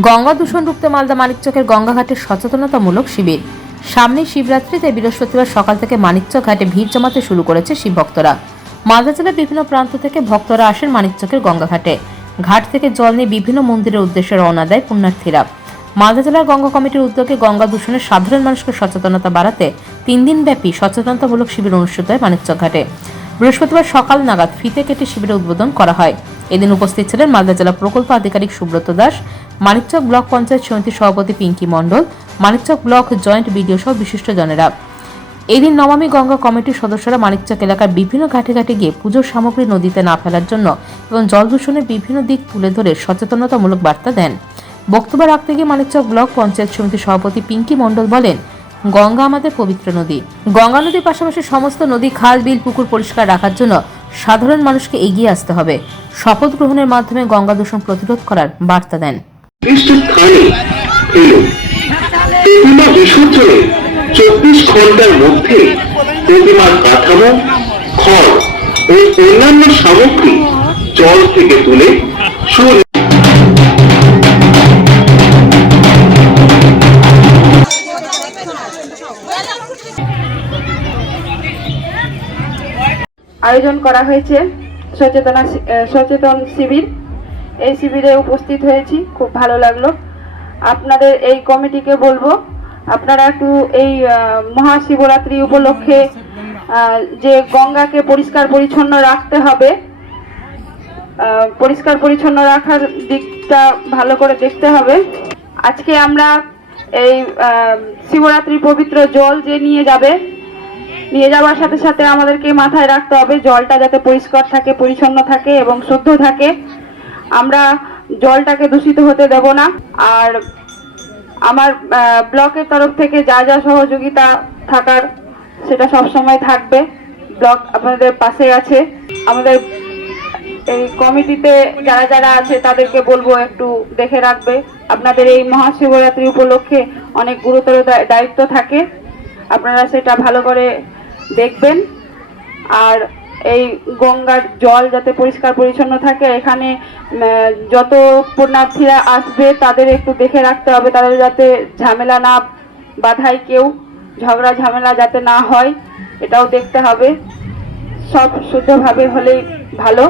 গঙ্গা দূষণ রুখতে মালদা মানিকচকের গঙ্গাঘাটের সচেতনতামূলক শিবির। সামনে শিবরাত্রিতে বৃহস্পতিবার সকাল থেকে মানিকচক ঘাটে ভিড় জমাতে শুরু করেছে শিব ভক্তরা। মালদা জেলার বিভিন্ন প্রান্ত থেকে ভক্তরা আসেন মানিকচকের গঙ্গাঘাটে। ঘাট থেকে জল নিয়ে বিভিন্ন মন্দিরের উদ্দেশ্যে রওনা দেয় পুণ্যার্থীরা। মালদা জেলার গঙ্গা কমিটির উদ্যোগে গঙ্গা দূষণের সাধারণ মানুষকে সচেতনতা বাড়াতে তিন দিন ব্যাপী সচেতনতামূলক শিবির অনুষ্ঠিত হয় মানিকচক ঘাটে বৃহস্পতিবার সকাল নাগাদ ফিতে কেটে শিবিরের উদ্বোধন করা হয়। এদিন উপস্থিত ছিলেন মালদা জেলা প্রকল্প আধিকারিক সুব্রত দাস মানিকচক ব্লক পঞ্চায়েত সমিতির সভাপতি Pinki Mondal, Manikchak block joint BDO সহ বিশিষ্টজনেরা এদিন নমামি গঙ্গা কমিটির সদস্যরা মানিকচক এলাকার বিভিন্ন ঘাটে ঘাটে গিয়ে পুজোর সামগ্রী নদীতে না ফেলার জন্য এবং জল দূষণের বিভিন্ন দিক তুলে ধরে সচেতনতামূলক বার্তা দেন। বক্তব্য রাখতে গিয়ে মানিকচক ব্লক পঞ্চায়েত সমিতির সভাপতি পিঙ্কি মণ্ডল বলেন, গঙ্গা আমাদের পবিত্র নদী। গঙ্গা নদীর পাশাপাশি সমস্ত নদী, খাল, বিল, পুকুর পরিষ্কার রাখার জন্য সাধারণ মানুষকে এগিয়ে আসতে হবে। শপথ গ্রহণের মাধ্যমে গঙ্গা দূষণ প্রতিরোধ করার বার্তা দেন। চব্বিশ ঘণ্টার মধ্যে প্রতিমার কাঠামো, খড় ও অন্যান্য সামগ্রী জল থেকে তুলে সুর আয়োজন করা হয়েছে সচেতনা সচেতন শিবির। এই শিবিরে উপস্থিত হয়েছি খুব ভালো লাগল। আপনাদের এই কমিটিকে বলব আপনারা একটু এই মহাশিবরাত্রি উপলক্ষে যে গঙ্গাকে পরিষ্কার পরিচ্ছন্ন রাখতে হবে পরিষ্কার পরিচ্ছন্ন রাখার দিকটা ভালো করে দেখতে হবে। আজকে আমরা এই আহ, শিবরাত্রির পবিত্র জল যে নিয়ে যাবে নিয়ে যাওয়ার সাথে সাথে আমাদেরকে মাথায় রাখতে হবে জলটা যাতে পরিষ্কার থাকে পরিচ্ছন্ন থাকে এবং শুদ্ধ থাকে। আমরা জলটাকে দূষিত হতে দেব না। আর আমার ব্লকের তরফ থেকে যা যা সহযোগিতা থাকার, সেটা সব সময় থাকবে। ব্লক আপনাদের পাশে আছে। আমাদের এই কমিটিতে যারা যারা আছে, তাদেরকে বলব একটু দেখে রাখবে। আপনাদের এই মহাশিবরাত্রি উপলক্ষে অনেক গুরুতর দায়িত্ব থাকে। আপনারা সেটা ভালো করে দেখবেন। আর এই গঙ্গার জল যাতে পরিষ্কার পরিচ্ছন্ন থাকে, এখানে যত পুণ্যার্থীরা আসবে, তাদের একটু দেখে রাখতে হবে, তাদের যাতে ঝামেলা না বাধায় কেউ, ঝগড়া ঝামেলা যাতে না হয়, এটাও দেখতে হবে। সব শুদ্ধভাবে হলেই ভালো।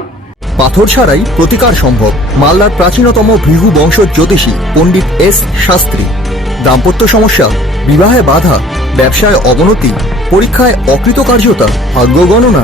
পাথর ছাড়াই প্রতিকার সম্ভব। মালদার প্রাচীনতম ভৃহু বংশ জ্যোতিষী পণ্ডিত এস শাস্ত্রী। দাম্পত্য সমস্যা, বিবাহে বাধা, ব্যবসায় অবনতি, পরীক্ষায় অকৃতকার্যতা, ভাগ্য গণনা